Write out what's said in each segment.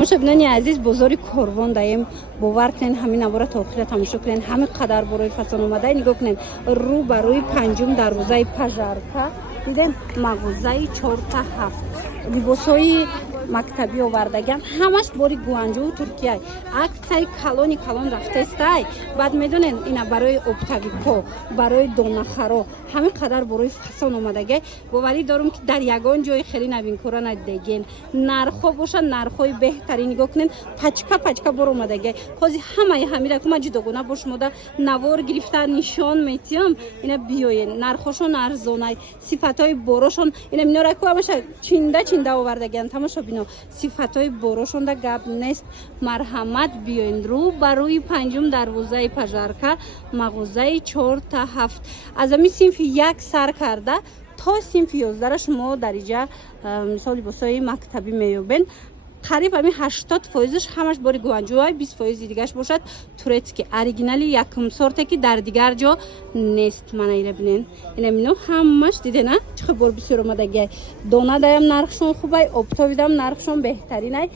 мошабинони азиз, бозори Корвон даем бовар кунен, ҳамин навора та охира тамошо кунен, ҳамин қадар борои фасон омадай нигоҳ кунен. Рӯ ба рӯи панҷум дарвозаи пажарка диден, мағозаи 4-7 либосҳои мактаби овардаган, ҳамаш бори гуанҷоу Туркия. Аксияи калони калон рафтестай. Баъд медонен ина барои обтавико, барои донахаро ҳамин қадар борои фасон омадагай. боварӣ дорум ки дар ягон ҷои хеле навинкора надидеген. Нархҳо бошанд, нархҳои беҳтарин нигоҳ кунен, пачка бор омадагай. ҳозир ҳамаи ҳамира ки ман ҷудогона бо шумо да навор гирифта нишон метиҳам, ина биёен. Нархҳошон арзонай, сифатҳои борошон ина минора ку ҳамаша чинда овардаган. Тамошо бино, сифатҳои борошон да гап нест. Марҳамат, биёен. Рӯ ба рӯи панҷум дарвозаи пажарка, мағозаи 4-7. Аз ҳамин синфи як сар карда то синфи 11 шумо дар иҷа мисол либосҳои мактабӣ меёбен. қариб ҳамин 80%-ш ҳамаш бори гуанҷоай, 20% дигаш бошад турецки оригинали якум сорте ки дар дигар ҷо нест. Мана ира бинен, ина мино ҳамаш дидена чӣ хел бор бисёр омадагай. Донадаям нархшон хубай, обтовидам нархшон беҳтаринай.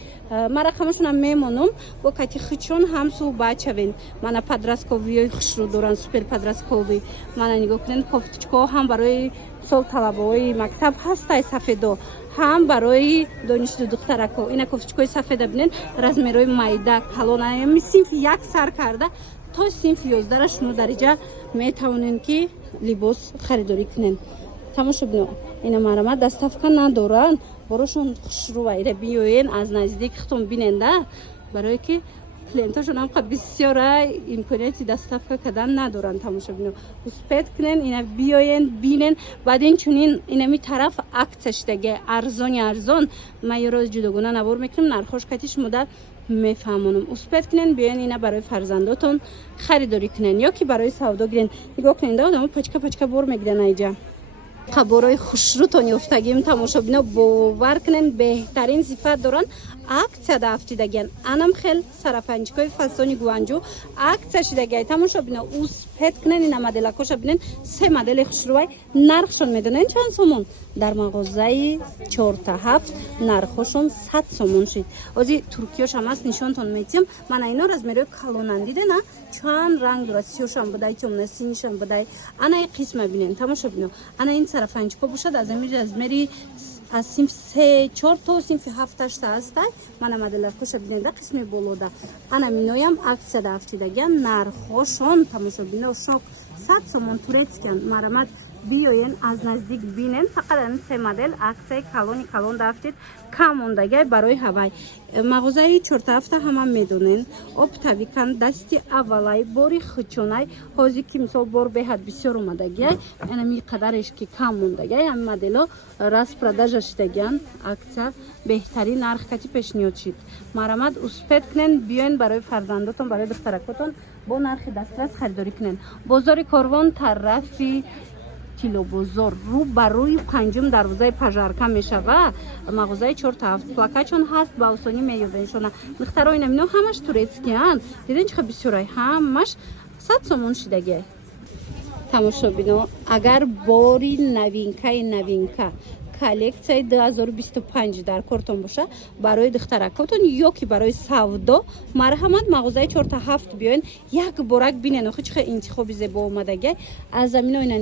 Ман рақамашонам мемонам, бо кати хичон ҳам суҳбат шавен. Мана подростковиёи хушрӯ доранд, супер подростковӣ. Мана нигоҳ кунен, кофточкаҳо ҳам барои сол талабаҳои мактаб ҳастай сафедо, ҳам барои донишҷӯ духтарако. Ина кофточкаҳои сафеда бинен, размерои майда калона. Ами синфи як сар карда то синфи 11 шумо дар иҷа метавонен ки либос харидорӣ кунен. Тамошо бино, ина марама доставка надоранд, борошон хушрӯа. Ира биёен аз наздик хитон бинен да, барое ки клиенташон ҳам бисёра имконияти доставка кардан надоранд. Тамошо бино, успед кунен, ина биёен бинен. Баъд инчунин инами тараф акция шудаги арзон ма ёроз ҷудогона навор мекунам, нархош кати шумо да мефаҳмонам. успед кунен, биёен ина барои фарзандотон харидорӣ кунен ё ки барои савдо гирен. нигоҳ кунен да одамо пачка бор мегиран айҷа. қабораи хушрӯтон ёфтагим. Тамошо бино, бовар кунен, беҳтарин сифат доранд. акция да афтидаган анам хел сарафанчикои фасони гуанҷӯ акция шудагай. Тамошо бино, успед кунен, ина моделакоша бинен, 3 модели хушрӯай. нархшон медонен чанд сомон? дар мағозаи 4-7 нархошон 100 сомон шид. ҳозир туркиёшам аст, нишонтон метиҳам. мана ино размерои калонан дидена чанд ранг дорад, сиёшам будай, тёмна синишам будай. анаи қисма бинен. Тамошо бино, ана ин сарафанчико бошад аз ами размери аз синфи 3-4 то синфи 7-8 ҳастай. мана моделакоша бинен да қисми болода. ана миноям акция да афтидаган нархошон. Тамошо бино, шок 100 сомон турецкан. марамат биёен аз наздик бинен. фақат ан 3 модел аксияи калон дафтид кам мондагай барои ҳавай. мағозаи 4-7 ҳама медонен. обтавикан дасти аввалай, бори хичонай. ҳозир ки мисол бор беҳад бисёр омадагай, ана ми қадареш ки кам мондагай. ҳамин модело распродажа шудаган, акция беҳтарин нарх кати пешниҳод шид. марамат успед кунен, биёен барои фарзандотон, барои духтаракотон бо нархи дастрас харидорӣ кунен. бозори Корвон тарафи Килобозор, рӯ ба рӯи панҷум дарвозаи пажарка мешава. мағозаи 4-7 плакачон ҳаст, ба осонӣ меёбеншона. михтарои намино ҳамаш турецкиан. диден чӣ бисёрай, ҳамаш 100 сомон шидагай. тамошо бино, агар бори новинка коллекцияи 2025 дар кортон боша барои духтаракотон ё ки барои савдо, марҳамат мағозаи 4-7 биёен, як борак бинен. охи чӣ хел интихоби зебо омадагай. аз замино ина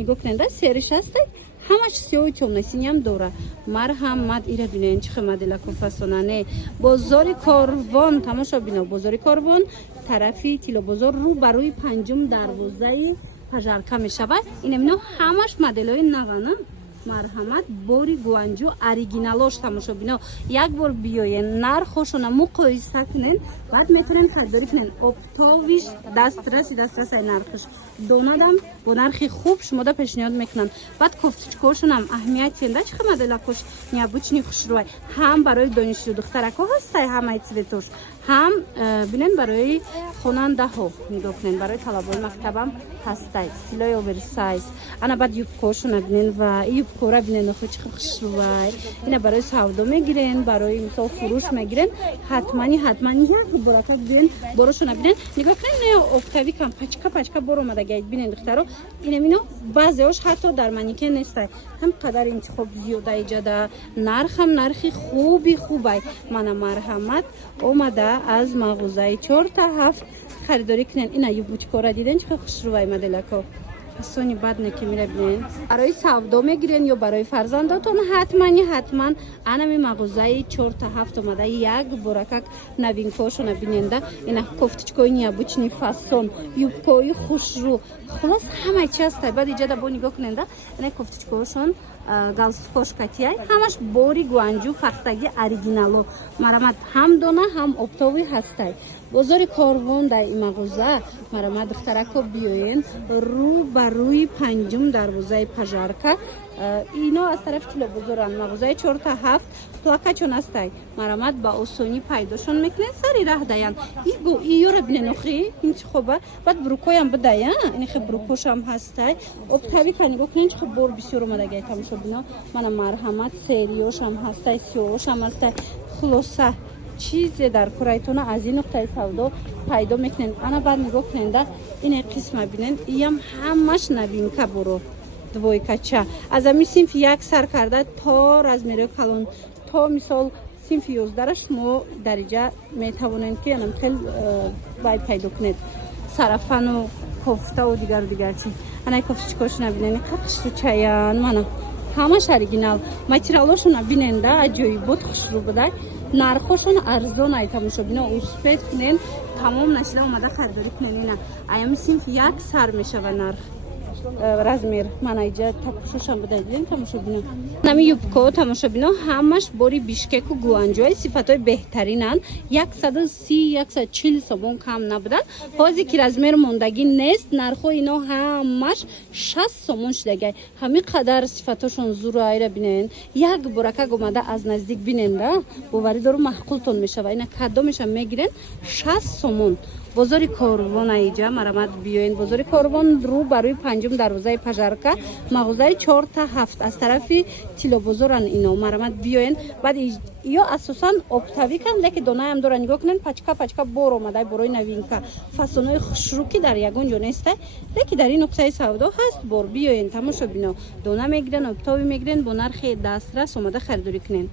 нигоҳ кунен да, сериш ҳастай, ҳамаш сиёҳу тёмнасиниам дора. марҳамат, ира бинен чӣ хел моделако фасонане. бозори Корвон, тамошо бино, бозори Корвон тарафи Килобозор, рӯ ба рӯи панҷум дарвозаи пажарка мешавад. ина бино ҳамаш моделҳои навана. марҳамат, бори гуанҷӯ оригиналош. Тамошо бино, як бор биёен, нархошона муқоиса кунен, баъд метавонен харидорӣ кунен. оптовиш дастраси нархиш донадам бо нархи хуб шумо да пешниҳод мекунам. баъд кофточкаҳошонам аҳамиятен да, чӣ хел моделакош необычни хушрӯай. ҳам барои донишҷӯ духтарако ҳастай, ҳамаи цветош, ҳам бинен барои хонандаҳо. нигоҳ кунен, барои талабаҳои мактабам ҳастай, стилои оверсайз. ана баъд юбкаҳошона бинен ва юбка бучкора бинен охо чи хушрувай ина барои савдо мегирен барои мисол фурӯш мегирен ҳатмани як борака бинен борошона бинен нигоҳ кунед офтави кам пачка бор омадагайд бинен духтаро инамино баъзеош ҳатто дар маникен нестай ҳам қадар интихоб зиёда иҷада нархам нархи хубай мана марҳамат омада аз мағозаи 4 خریداری کنن اینا یه بوچکورا دیدن چه خوشروای مدلکو حسونی بد نکیمیره بینن برای سودا میگیرن یا برای فرزنداتون حتما انمی مغازه 4 اومده یک برکک نوینکاشون بیننده اینا کوفتچکوی نیا بوچنی فاسون یوبکوی خوشرو خلاص همه چی هست بعد اینجا با نگاه کننده اینا کوفتچکوشون галстукош катияй ҳамаш бори гуанҷу фахтаги оригиналу марамад ҳам дона ҳам оптовӣ ҳастай бозори корвон дар ин мағоза марамад духтарако биёен рӯ ба рӯи 5 дарвозаи пажарка ино аз тарафи тилобозоран мағозаи 4 плакачон ҳастай марамад ба осонӣ пайдошон мекунен сари раҳ даян иёра бинен охи ин чӣ хоба баъд брукоям бидая инихе брукошам ҳастай оптави канигоҳ кунен чӣ хоб бор бисёр омадагай тамошо бино мана марҳамат сериёшам ҳастай сиёҳошам ҳастай хулоса чизе дар курайтона аз ин нуқтаи савдо пайдо мекунен ана баъд нигоҳ куненда ине қисма бинен иям ҳамаш навинка боро двойкача аз ҳамин синфи як сар карда то размери калон то мисол синфи 11 шумо дариҷа метавонед ки янам хел бай пайдо кунед сарафану кофтаву дигару чи анай кофтачкошуна бинени қақшру чаян мана ҳамаш оригинал материалошуна биненда аҷоибот хушрӯ будай нархошон арзон ай тамошо бино успет кунен тамом нашида омада харидорӣ кунен ина аями синфи як сар мешава нарх размер мана иҷа такушошам будай дидем тамошо бино нами юбко тамошо бино ҳамаш бори бишкеку гуанҷои сифатҳои беҳтаринанд 130-140 сомон кам набудан ҳозир ки размер мондагӣ нест нархҳои ино ҳамаш 60 сомон шидагай ҳамин қадар сифатҳошон зурайра бинен як буракак омада аз наздик биненда боваридору маҳқултон мешава ина кадомеша мегирен 60 сомон бозори корвон аиҷа марамад биёен бозори корвон рӯ ба рӯи 5 дарвозаи пажарка мағозаи 4 аз тарафи тилобозоран ино марамад биёен баъд ё асосан оптави кан леки донаям дора нигоҳ кунен пачка бор омадай борои навинка фасонои хушруки дар ягон ҷо нестай леки дар ин нуқтаи савдо ҳаст бор биёен тамошо бино дона мегирен оптови мегирен бо нархи дастрас омада харидорӣ кунен